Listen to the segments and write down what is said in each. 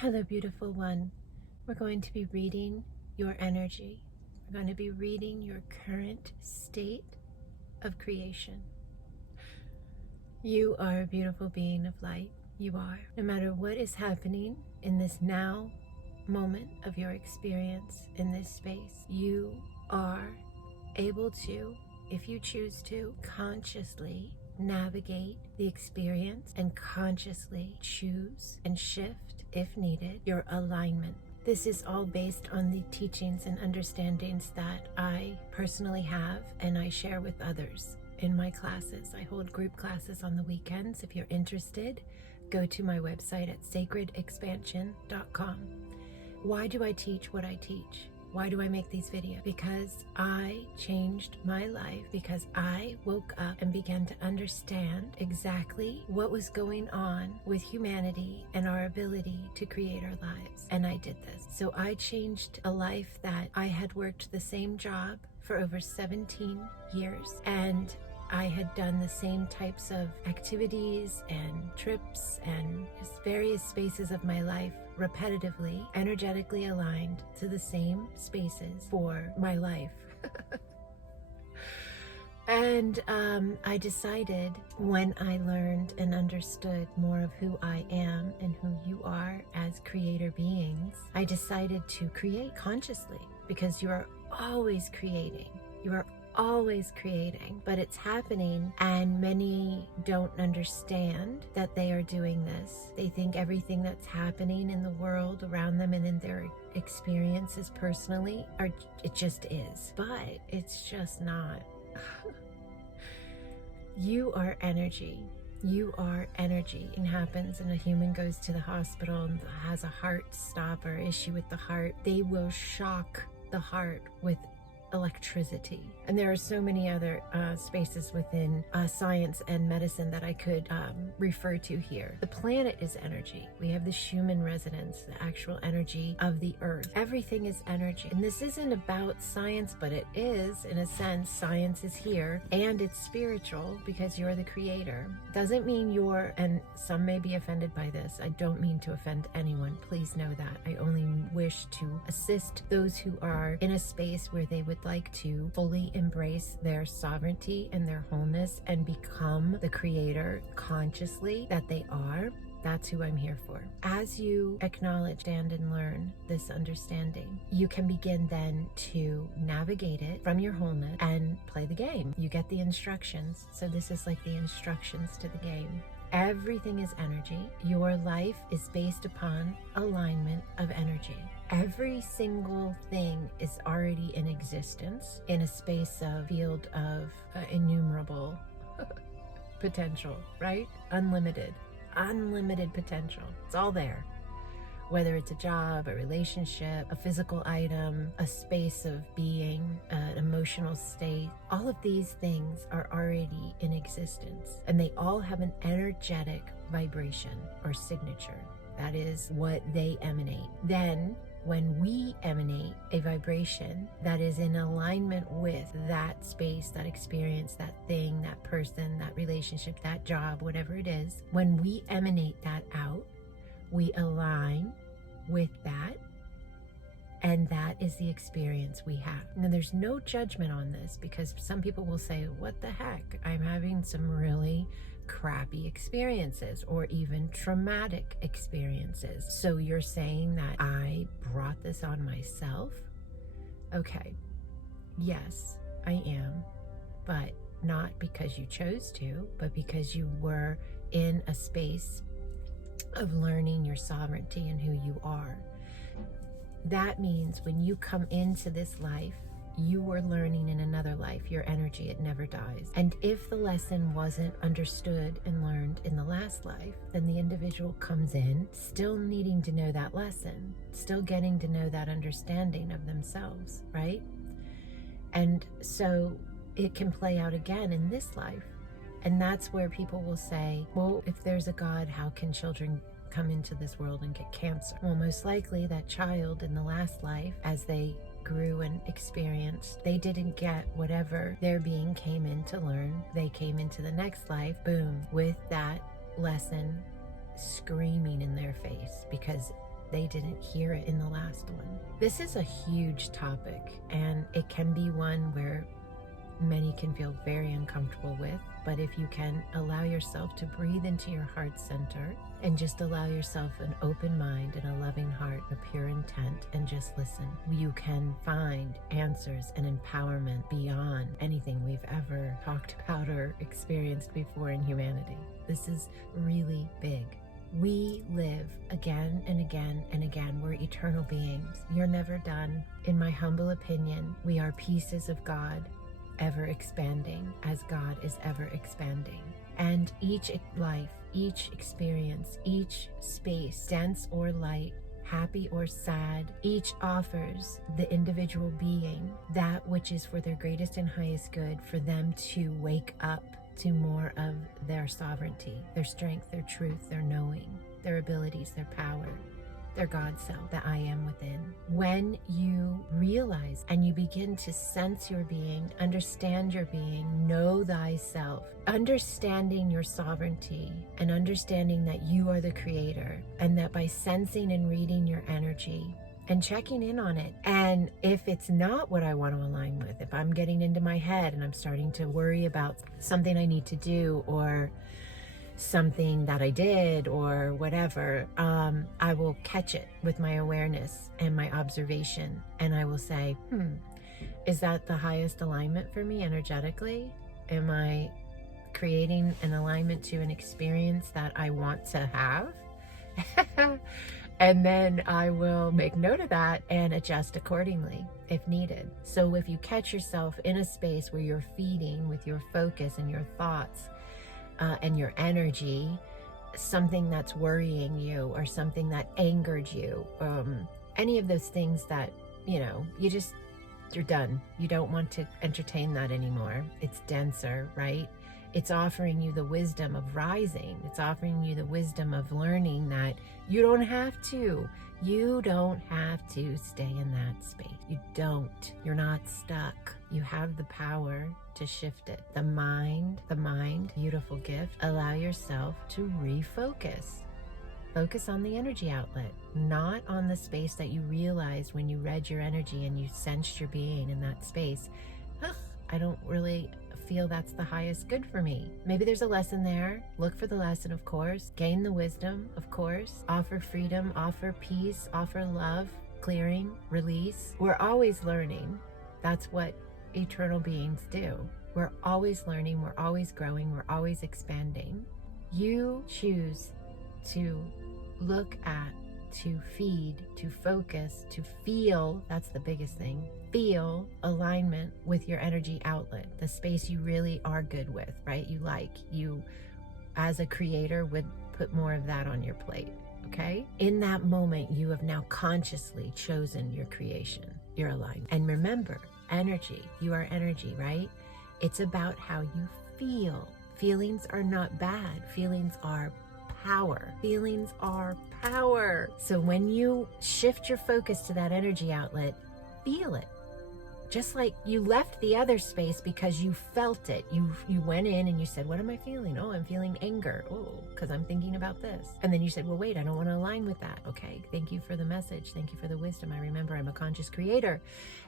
Hello, beautiful one. We're going to be reading your energy. We're going to be reading your current state of creation. You are a beautiful being of light. You are. No matter what is happening in this now moment of your experience in this space, you are able to, if you choose to, consciously navigate the experience and consciously choose and shift, if needed, your alignment. This is all based on the teachings and understandings that I personally have and I share with others in my classes. I hold group classes on the weekends. If you're interested, go to my website at sacredexpansion.com. Why do I teach what I teach? Why do I make these videos? Because I changed my life, because I woke up and began to understand exactly what was going on with humanity and our ability to create our lives. And I did this. So I changed a life that I had worked the same job for over 17 years, and I had done the same types of activities and trips and just various spaces of my life repetitively, energetically aligned to the same spaces for my life. And I decided, when I learned and understood more of who I am and who you are as creator beings, I decided to create consciously, because you are always creating. You are always creating, but it's happening, and many don't understand that they are doing this. They think everything that's happening in the world around them and in their experiences personally it just is, but it's just not. You are energy. You are energy. It happens, and a human goes to the hospital and has a heart stop or issue with the heart. They will shock the heart with electricity. And there are so many other spaces within science and medicine that I could refer to here. The planet is energy. We have the Schumann resonance, the actual energy of the earth. Everything is energy. And this isn't about science, but it is, in a sense. Science is here, and it's spiritual because you're the creator. Doesn't mean you're, and some may be offended by this, I don't mean to offend anyone. Please know that. I only wish to assist those who are in a space where they would like to fully embrace their sovereignty and their wholeness and become the creator consciously that they are. That's who I'm here for. As you acknowledge, stand, and learn this understanding, you can begin then to navigate it from your wholeness and play the game. You get the instructions. So this is like the instructions to the game. Everything is energy. Your life is based upon alignment of energy. Every single thing is already in existence in a space of field of innumerable potential, right? Unlimited potential. It's all there. Whether it's a job, a relationship, a physical item, a space of being, an emotional state, all of these things are already in existence, and they all have an energetic vibration or signature. That is what they emanate. Then, when we emanate a vibration that is in alignment with that space, that experience, that thing, that person, that relationship, that job, whatever it is, when we emanate that out, we align with that, and that is the experience we have. Now, there's no judgment on this, because some people will say, what the heck? I'm having some really crappy experiences or even traumatic experiences. So you're saying that I brought this on myself? Okay, yes, I am, but not because you chose to, but because you were in a space of learning your sovereignty and who you are. That means when you come into this life, you were learning in another life. Your energy, it never dies. And if the lesson wasn't understood and learned in the last life, then the individual comes in still needing to know that lesson, still getting to know that understanding of themselves, right? And so it can play out again in this life. And that's where people will say, well, if there's a God, how can children come into this world and get cancer? Well, most likely that child in the last life, as they grew and experienced, they didn't get whatever their being came in to learn. They came into the next life, boom, with that lesson screaming in their face, because they didn't hear it in the last one. This is a huge topic, and it can be one where many can feel very uncomfortable with, but if you can allow yourself to breathe into your heart center and just allow yourself an open mind and a loving heart, a pure intent, and just listen, you can find answers and empowerment beyond anything we've ever talked about or experienced before in humanity. This is really big. We live again and again and again. We're eternal beings. You're never done. In my humble opinion, we are pieces of God, ever expanding as God is ever expanding. And each life, each experience, each space, dense or light, happy or sad, each offers the individual being that which is for their greatest and highest good, for them to wake up to more of their sovereignty, their strength, their truth, their knowing, their abilities, their power, their God self, the I am within. When you realize and you begin to sense your being, understand your being, know thyself, understanding your sovereignty and understanding that you are the creator, and that by sensing and reading your energy and checking in on it, and if it's not what I want to align with, if I'm getting into my head and I'm starting to worry about something I need to do or something that I did or whatever, I will catch it with my awareness and my observation, and I will say, is that the highest alignment for me energetically? Am I creating an alignment to an experience that I want to have? And then I will make note of that and adjust accordingly if needed. So if you catch yourself in a space where you're feeding with your focus and your thoughts and your energy, something that's worrying you or something that angered you, any of those things that, you're done. You don't want to entertain that anymore. It's denser, right? It's offering you the wisdom of rising. It's offering you the wisdom of learning that you don't have to. You don't have to stay in that space. You don't. You're not stuck. You have the power to shift it. The mind, beautiful gift. Allow yourself to refocus. Focus on the energy outlet, not on the space that you realized when you read your energy and you sensed your being in that space. I don't really feel that's the highest good for me. Maybe there's a lesson there. Look for the lesson, of course. Gain the wisdom, of course. Offer freedom, offer peace, offer love, clearing, release. We're always learning. That's what eternal beings do. We're always learning, we're always growing, we're always expanding. You choose to look at, to feed, to focus, to feel. That's the biggest thing. Feel alignment with your energy outlet, the space you really are good with, right? You as a creator would put more of that on your plate, okay? In that moment, you have now consciously chosen your creation, your alignment. And remember, energy, you are energy, right? It's about how you feel. Feelings are not bad. Feelings are power. Feelings are power. So when you shift your focus to that energy outlet, feel it. Just like you left the other space because you felt it. You went in and you said, what am I feeling? Oh, I'm feeling anger. Oh, because I'm thinking about this. And then you said, well, wait, I don't want to align with that. Okay, thank you for the message. Thank you for the wisdom. I remember I'm a conscious creator.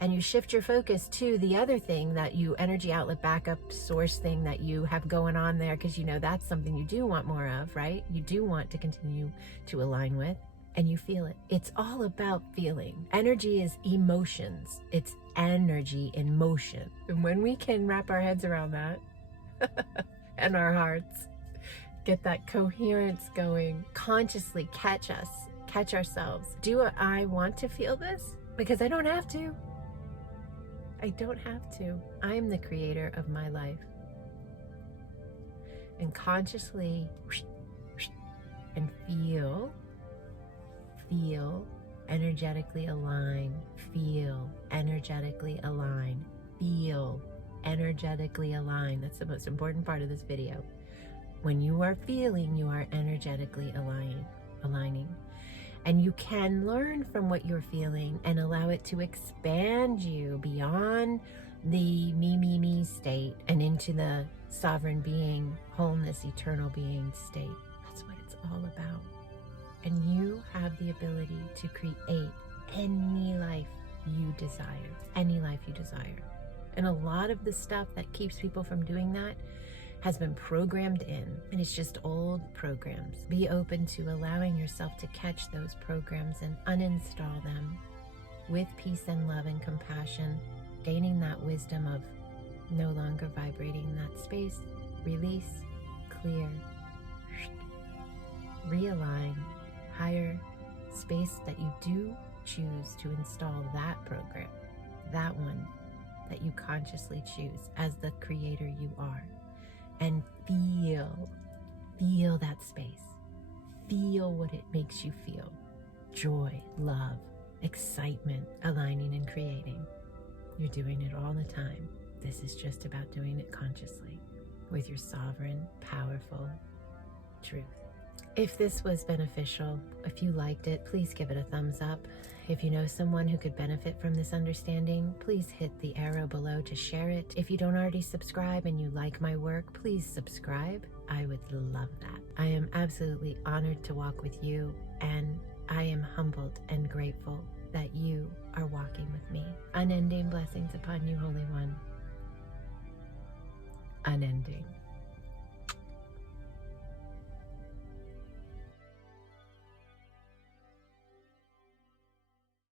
And you shift your focus to the other thing, that you energy outlet backup source thing that you have going on there, because that's something you do want more of, right? You do want to continue to align with. And you feel it. It's all about feeling. Energy is emotions. It's energy in motion. And when we can wrap our heads around that and our hearts, get that coherence going, consciously catch ourselves. Do I want to feel this? Because I don't have to. I don't have to. I'm the creator of my life. And consciously and feel, energetically align, feel, energetically align, feel, energetically align. That's the most important part of this video. When you are feeling, you are energetically aligning. And you can learn from what you're feeling and allow it to expand you beyond the me state and into the sovereign being, wholeness, eternal being state. That's what it's all about. and you have the ability to create any life you desire. Any life you desire. And a lot of the stuff that keeps people from doing that has been programmed in, and it's just old programs. Be open to allowing yourself to catch those programs and uninstall them with peace and love and compassion, gaining that wisdom of no longer vibrating in that space. Release, clear, realign, higher space that you do choose to install that program, that one that you consciously choose as the creator you are. And feel that space. Feel what it makes you feel. Joy, love, excitement, aligning and creating. You're doing it all the time. This is just about doing it consciously with your sovereign, powerful truth. If this was beneficial, if you liked it, please give it a thumbs up. If you know someone who could benefit from this understanding, please hit the arrow below to share it. If you don't already subscribe and you like my work, please subscribe. I would love that. I am absolutely honored to walk with you, and I am humbled and grateful that you are walking with me. Unending blessings upon you, Holy One. Unending.